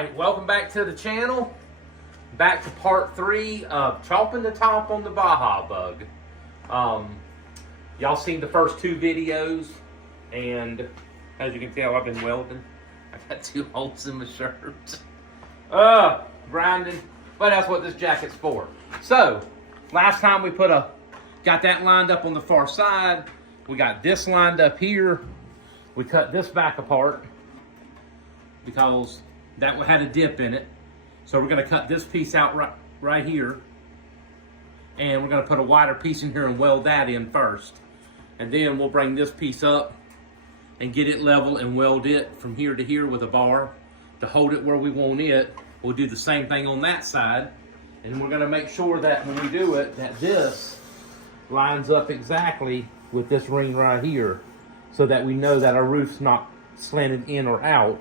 right, welcome back to the channel. Back to part 3 of chopping the top on the Baja Bug. Y'all seen the first 2 videos, and as you can tell, I've been welding. I got 2 holes in my shirt. Grinding, but that's what this jacket's for. So, last time we got that lined up on the far side. We got this lined up here. We cut this back apart because that had a dip in it. So we're gonna cut this piece out right here. And we're gonna put a wider piece in here and weld that in first. And then we'll bring this piece up and get it level and weld it from here to here with a bar to hold it where we want it. We'll do the same thing on that side. And we're gonna make sure that when we do it, that this lines up exactly with this ring right here, so that we know that our roof's not slanted in or out.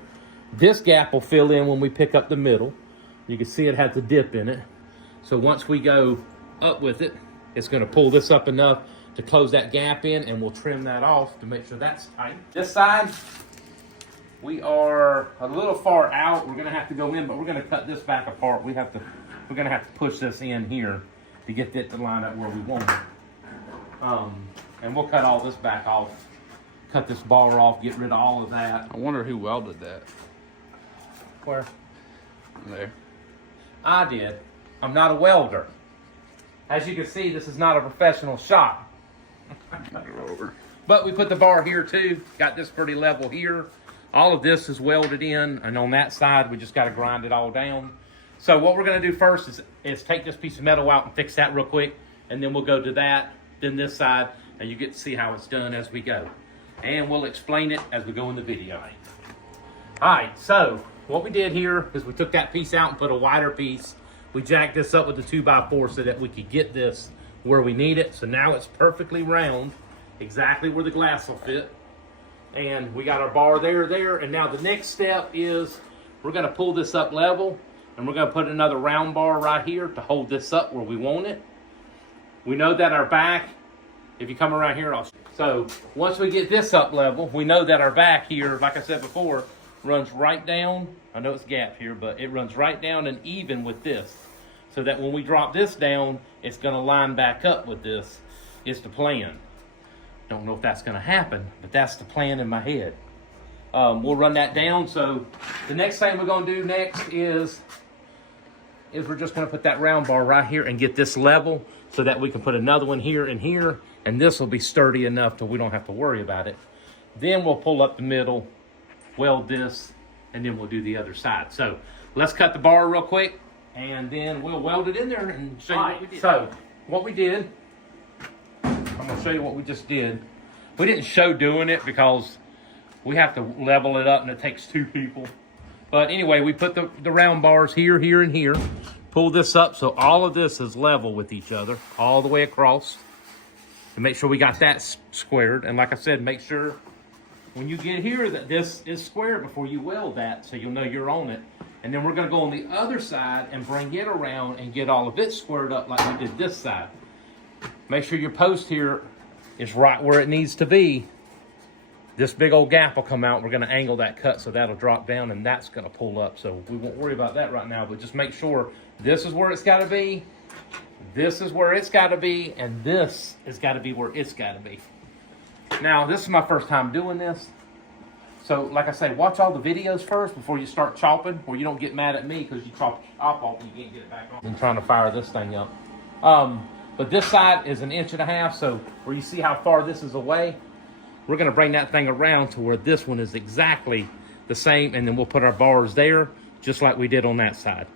This gap will fill in when we pick up the middle. You can see it has a dip in it. So once we go up with it, it's gonna pull this up enough to close that gap in, and we'll trim that off to make sure that's tight. This side, we are a little far out. We're gonna have to go in, but we're gonna cut this back apart. We're gonna have to push this in here to get it to line up where we want it. And we'll cut all this back off. Cut this bar off, get rid of all of that. I wonder who welded that. Where? There. I did. I'm not a welder. As you can see, this is not a professional shop. But we put the bar here too. Got this pretty level here. All of this is welded in, and on that side, we just got to grind it all down. So what we're going to do first is take this piece of metal out and fix that real quick, and then we'll go to that, then this side, and you get to see how it's done as we go. And we'll explain it as we go in the video. All right, so what we did here is we took that piece out and put a wider piece. We jacked this up with the 2x4 so that we could get this where we need it. So now it's perfectly round, exactly where the glass will fit. And we got our bar there. And now the next step is we're gonna pull this up level, and we're gonna put another round bar right here to hold this up where we want it. We know that our back, if you come around here, so once we get this up level, we know that our back here, like I said before, runs right down. I know it's gap here, but it runs right down and even with this. So that when we drop this down, it's gonna line back up with this. It's the plan. Don't know if that's gonna happen, but that's the plan in my head. We'll run that down. So the next thing we're gonna do next is we're just gonna put that round bar right here and get this level so that we can put another one here and here, and this will be sturdy enough till we don't have to worry about it. Then we'll pull up the middle, weld this, and then we'll do the other side. So let's cut the bar real quick, and then we'll weld it in there and show you what we did. So what we did, I'm gonna show you what we just did. We didn't show doing it because we have to level it up and it takes 2 people. But anyway, we put the round bars here, here, and here. Pull this up so all of this is level with each other, all the way across. And make sure we got that squared. And like I said, make sure when you get here that this is square before you weld that, so you'll know you're on it. And then we're gonna go on the other side and bring it around and get all of it squared up like we did this side. Make sure your post here is right where it needs to be. This big old gap will come out. We're gonna angle that cut so that'll drop down, and that's gonna pull up. So we won't worry about that right now, but just make sure this is where it's gotta be, this is where it's gotta be, and this has gotta be where it's gotta be. Now, this is my first time doing this. So like I say, watch all the videos first before you start chopping, or you don't get mad at me because you chop off and you can't get it back on. I'm trying to fire this thing up. But this side is 1.5 inches, so where you see how far this is away, we're gonna bring that thing around to where this one is exactly the same, and then we'll put our bars there, just like we did on that side.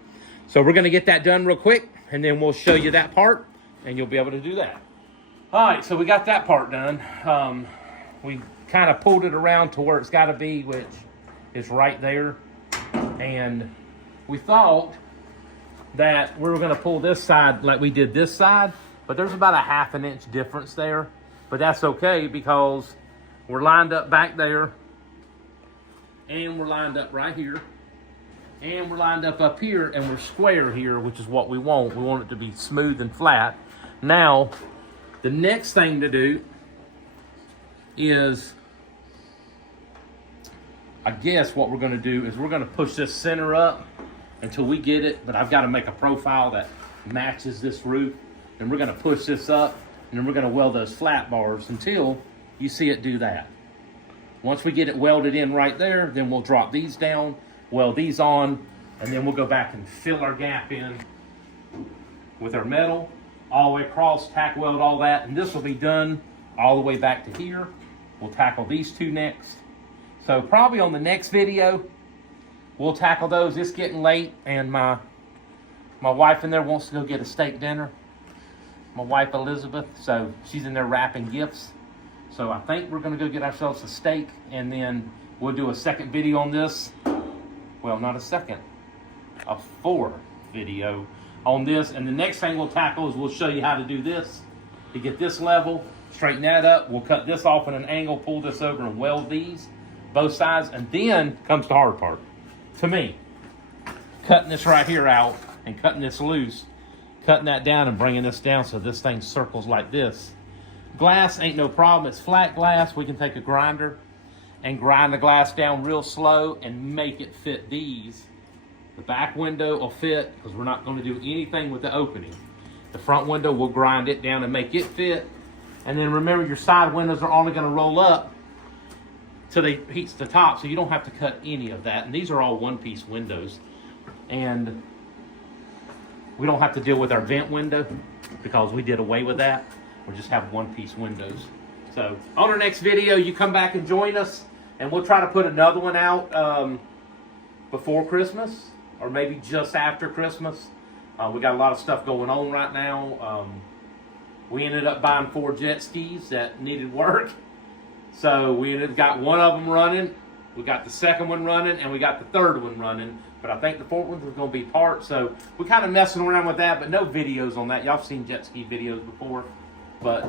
So we're gonna get that done real quick, and then we'll show you that part, and you'll be able to do that. All right, so we got that part done. We kind of pulled it around to where it's gotta be, which is right there. And we thought that we were gonna pull this side like we did this side, but there's about a 1/2 inch difference there. But that's okay because we're lined up back there, and we're lined up right here, and we're lined up here, and we're square here, which is what we want. We want it to be smooth and flat. Now, the next thing to do is, I guess what we're gonna do is we're gonna push this center up until we get it, but I've got to make a profile that matches this roof. And we're gonna push this up, and then we're gonna weld those flat bars until you see it do that. Once we get it welded in right there, then we'll drop these down, weld these on, and then we'll go back and fill our gap in with our metal, all the way across, tack weld all that, and this will be done all the way back to here. We'll tackle these two next. So probably on the next video, we'll tackle those. It's getting late, and my wife in there wants to go get a steak dinner. My wife Elizabeth, so she's in there wrapping gifts. So I think we're gonna go get ourselves a steak, and then we'll do a second video on this. Well, not a second, a 4 video on this. And the next thing we'll tackle is we'll show you how to do this to get this level, straighten that up. We'll cut this off at an angle, pull this over, and weld these both sides. And then comes the hard part to me, cutting this right here out and cutting this loose, cutting that down and bringing this down so this thing circles like this. Glass ain't no problem. It's flat glass. We can take a grinder and grind the glass down real slow and make it fit these. The back window will fit because we're not going to do anything with the opening. The front window, we'll grind it down and make it fit. And then remember, your side windows are only going to roll up till they heats the top, so you don't have to cut any of that. And these are all one-piece windows. And we don't have to deal with our vent window because we did away with that. We'll just have one-piece windows. So on our next video, you come back and join us, and we'll try to put another one out before Christmas, or maybe just after Christmas. We got a lot of stuff going on right now. We ended up buying 4 jet skis that needed work. So we got one of them running. We got the second one running, and we got the third one running. But I think the fourth one was going to be parked. So we're kind of messing around with that, but no videos on that. Y'all have seen jet ski videos before. But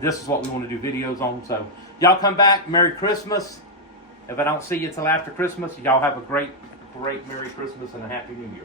this is what we want to do videos on. So y'all come back. Merry Christmas. If I don't see you till after Christmas, y'all have a great Merry Christmas and a Happy New Year.